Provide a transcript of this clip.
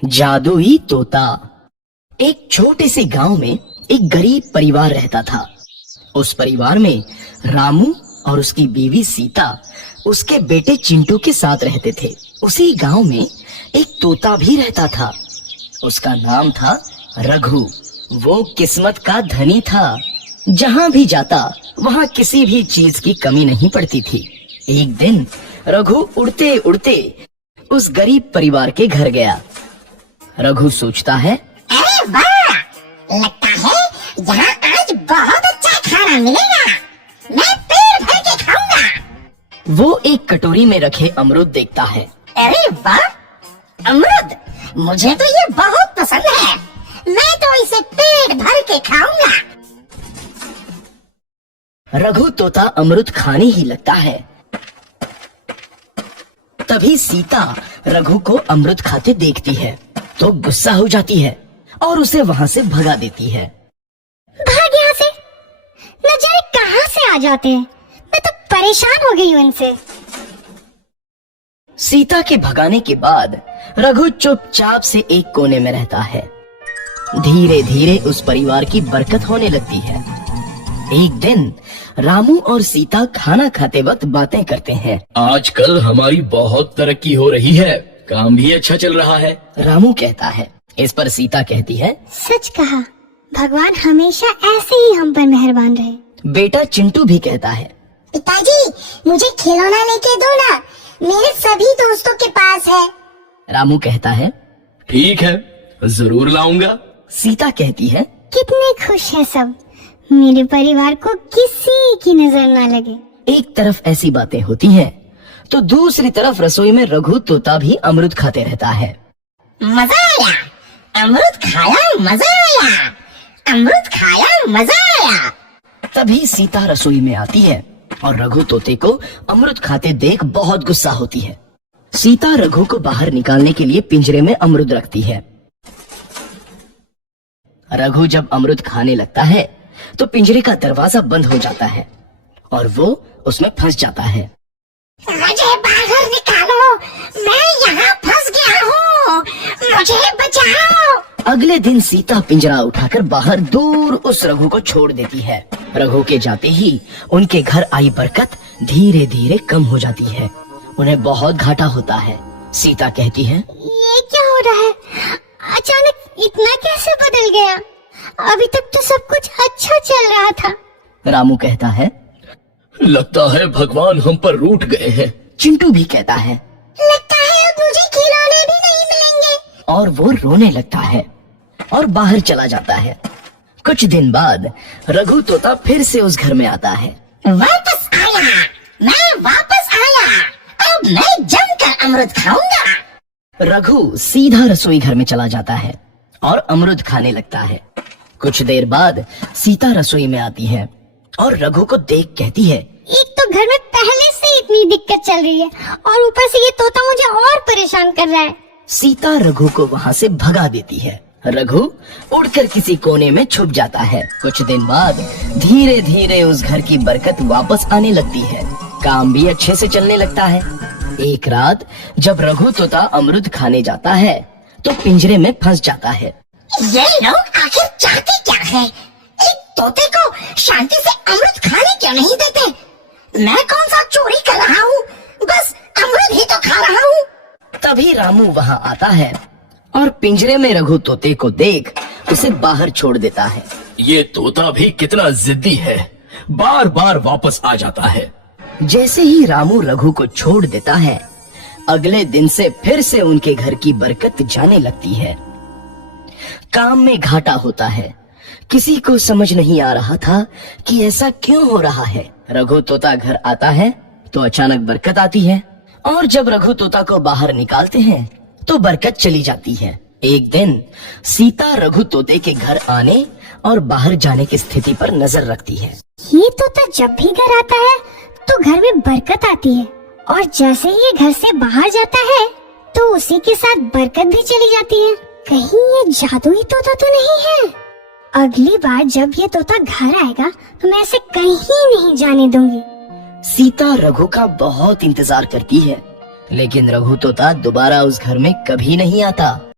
जादुई तोता। एक छोटे से गांव में एक गरीब परिवार रहता था। उस परिवार में रामू और उसकी बीवी सीता उसके बेटे चिंटू के साथ रहते थे। उसी गांव में एक तोता भी रहता था। उसका नाम था रघु। वो किस्मत का धनी था। जहां भी जाता वहां किसी भी चीज की कमी नहीं पड़ती थी। एक दिन रघु उड़ते उड़ते उस गरीब परिवार के घर गया। रघु सोचता है, अरे वाह, लगता है यहाँ आज बहुत अच्छा खाना मिलेगा। मैं पेट भर के खाऊंगा। वो एक कटोरी में रखे अमरूद देखता है। अरे वाह, अमरूद, मुझे तो ये बहुत पसंद है। मैं तो इसे पेट भर के खाऊंगा। रघु तोता अमरूद खाने ही लगता है। तभी सीता रघु को अमरूद खाते देखती है तो गुस्सा हो जाती है और उसे वहां से भगा देती है। भाग यहाँ से, न जाने कहाँ से आ जाते हैं। मैं तो परेशान हो गई हूँ इनसे। सीता के भगाने के बाद रघु चुपचाप से एक कोने में रहता है। धीरे धीरे उस परिवार की बरकत होने लगती है। एक दिन रामू और सीता खाना खाते वक्त बातें करते हैं। आजकल हमारी बहुत तरक्की हो रही है, काम भी अच्छा चल रहा है। रामू कहता है। इस पर सीता कहती है, सच कहा, भगवान हमेशा ऐसे ही हम पर मेहरबान रहे। बेटा चिंटू भी कहता है, पिताजी, मुझे खिलौना लेके दो ना, मेरे सभी दोस्तों के पास है। रामू कहता है, ठीक है, जरूर लाऊंगा। सीता कहती है, कितने खुश है सब, मेरे परिवार को किसी की नजर ना लगे। एक तरफ ऐसी बातें होती हैं, तो दूसरी तरफ रसोई में रघु तोता भी अमरूद खाते रहता है। मजा आया, अमरूद खाया, मजा आया, अमरूद खाया, मजा आया। तभी सीता रसोई में आती है और रघु तोते को अमरूद खाते देख बहुत गुस्सा होती है। सीता रघु को बाहर निकालने के लिए पिंजरे में अमरूद रखती है। रघु जब अमरूद खाने लगता है तो पिंजरे का दरवाजा बंद हो जाता है और वो उसमें फंस जाता है। मुझे बाहर निकालो, मैं यहाँ फंस गया हूँ, मुझे बचाओ। अगले दिन सीता पिंजरा उठाकर बाहर दूर उस रघु को छोड़ देती है। रघु के जाते ही उनके घर आई बरकत धीरे धीरे कम हो जाती है। उन्हें बहुत घाटा होता है। सीता कहती है, ये क्या हो रहा है, अचानक इतना कैसे बदल गया? अभी तक तो सब कुछ अच्छा चल रहा था। रामू कहता है, लगता है भगवान हम पर रूठ गए हैं। चिंटू भी कहता है, लगता है अब मुझे खिलौने भी नहीं मिलेंगे। और वो रोने लगता है और बाहर चला जाता है। कुछ दिन बाद रघु तोता फिर से उस घर में आता है। वापस आया, मैं वापस आया, अब मैं जमकर अमरूद खाऊंगा। रघु सीधा रसोई घर में चला जाता है और अमरूद खाने लगता है। कुछ देर बाद सीता रसोई में आती है और रघु को देख कहती है, एक तो घर में पहले से इतनी दिक्कत चल रही है और ऊपर से ये तोता मुझे और परेशान कर रहा है। सीता रघु को वहाँ से भगा देती है। रघु उड़कर किसी कोने में छुप जाता है। कुछ दिन बाद धीरे धीरे उस घर की बरकत वापस आने लगती है। काम भी अच्छे से चलने लगता है। एक रात जब रघु तोता अमरूद खाने जाता है तो पिंजरे में फंस जाता है। ये लोग आखिर चाहते क्या है? एक तोते को शांति से अमरूद खाने क्यों नहीं देते? मैं कौन सा चोरी कर रहा हूँ? बस अमरूद ही तो खा रहा हूँ। तभी रामू वहाँ आता है और पिंजरे में रघु तोते को देख उसे बाहर छोड़ देता है। ये तोता भी कितना जिद्दी है, बार बार वापस आ जाता है। जैसे ही रामू रघु को छोड़ देता है, अगले दिन से फिर से उनके घर की बरकत जाने लगती है। काम में घाटा होता है। किसी को समझ नहीं आ रहा था कि ऐसा क्यों हो रहा है। रघु तोता घर आता है तो अचानक बरकत आती है और जब रघु तोता को बाहर निकालते हैं तो बरकत चली जाती है। एक दिन सीता रघु तोते के घर आने और बाहर जाने की स्थिति पर नजर रखती है। ये तोता जब भी घर आता है तो घर में बरकत आती है और जैसे ही ये घर से बाहर जाता है तो उसी के साथ बरकत भी चली जाती है। कहीं ये जादुई तोता तो नहीं है? अगली बार जब ये तोता घर आएगा तो मैं इसे कहीं नहीं जाने दूंगी। सीता रघु का बहुत इंतजार करती है, लेकिन रघु तोता दोबारा उस घर में कभी नहीं आता।